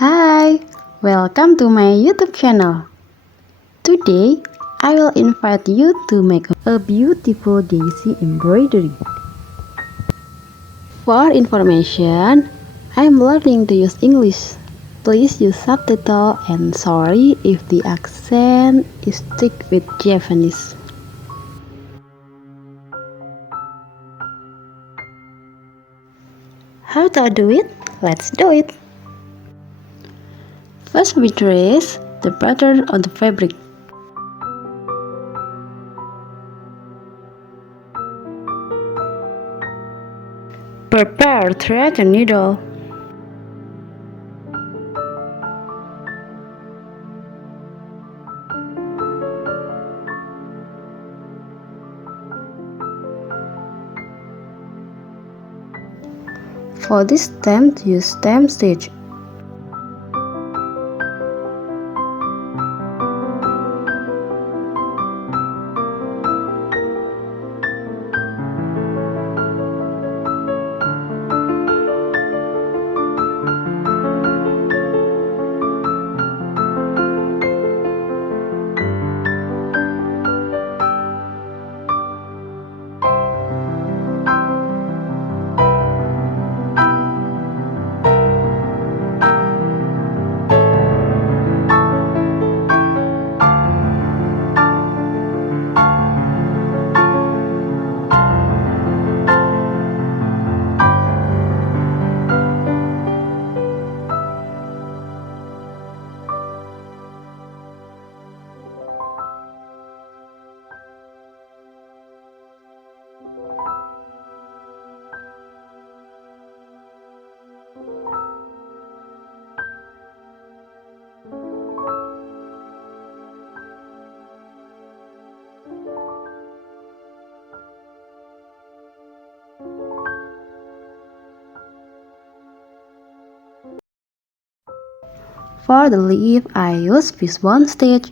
Hi, welcome to my YouTube channel. Today, I will invite you to make a beautiful daisy embroidery. For information, I'm learning to use English. Please use subtitle and sorry if the accent is thick with Japanese. How to do it? Let's do it! First, we trace the pattern on the fabric. Prepare thread and needle. For this stem, use stem stitch. For the leaf, I use fishbone stitch.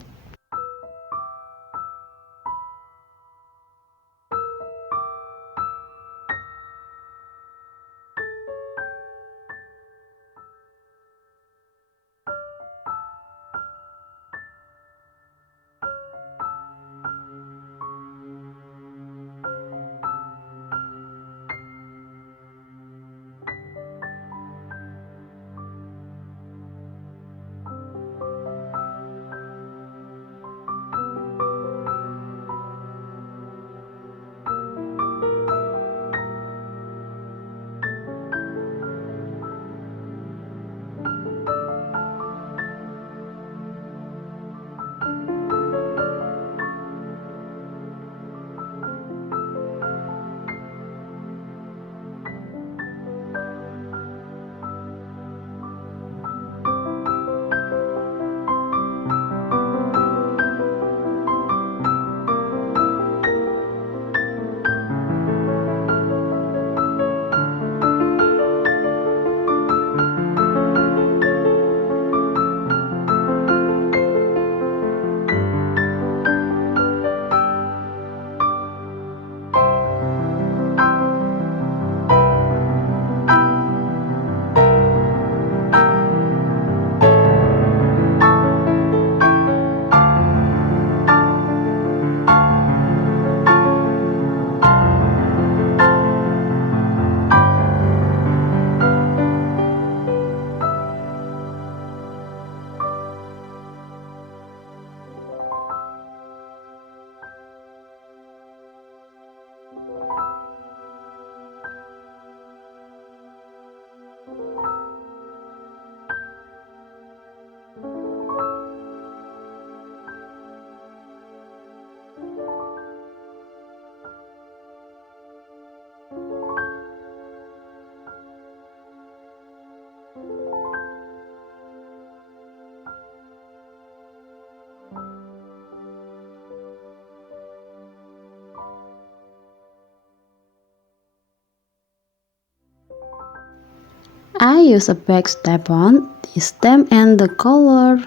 I use a back step-on. The stem and the color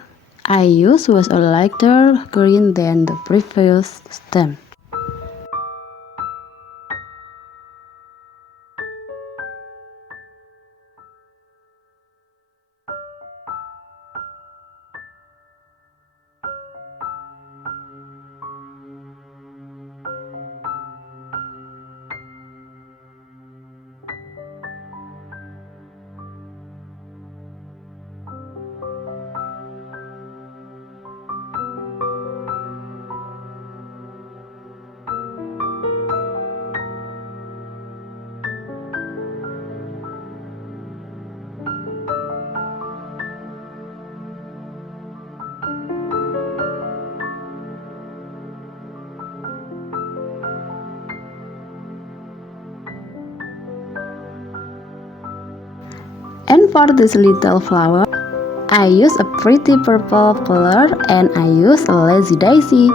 I used was a lighter green than the previous stem. for this little flower, I use a pretty purple color and I use a lazy daisy.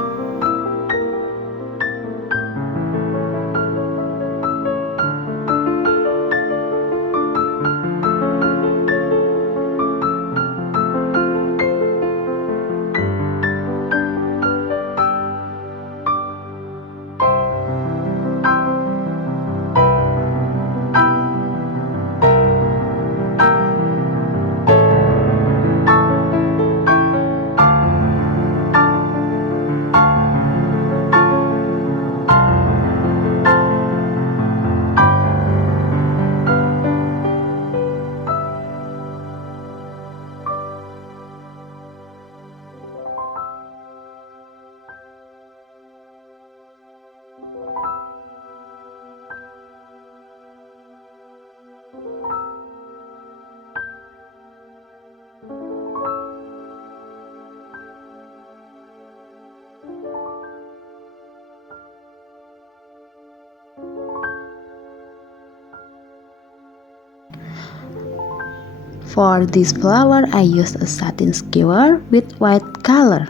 For this flower, I used a satin skewer with white color.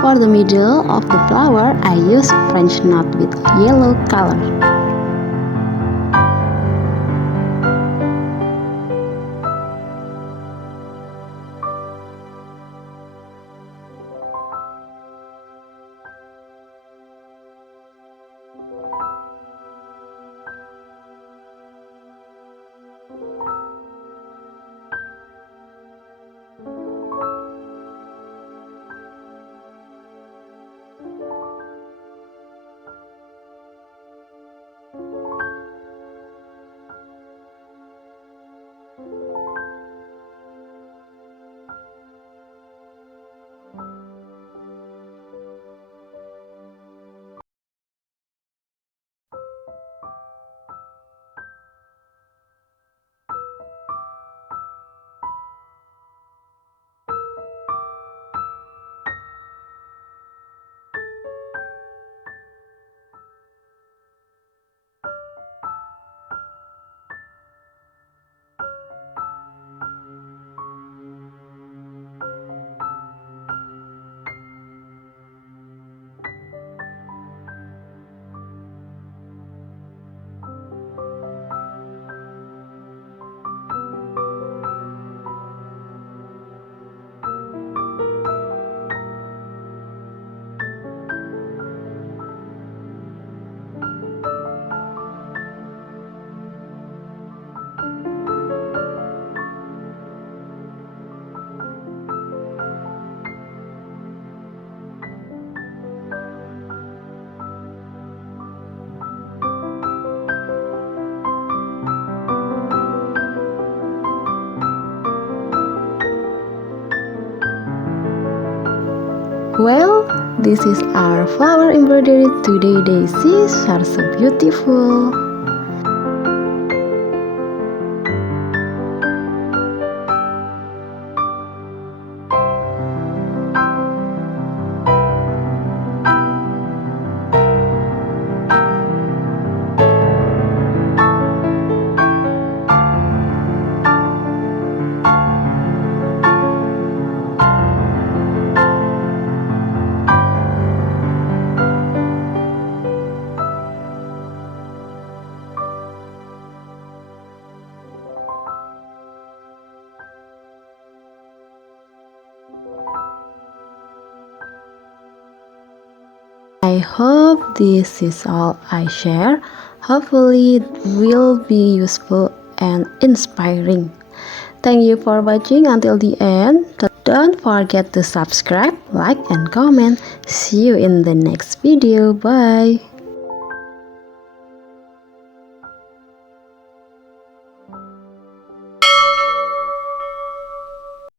For the middle of the flower, I use French knot with yellow color. Well, this is our flower embroidery today. Daisies are so beautiful. I hope this is all I share. Hopefully it will be useful and inspiring. Thank you for watching until the end. Don't forget to subscribe, like, and comment. See you in the next video. Bye.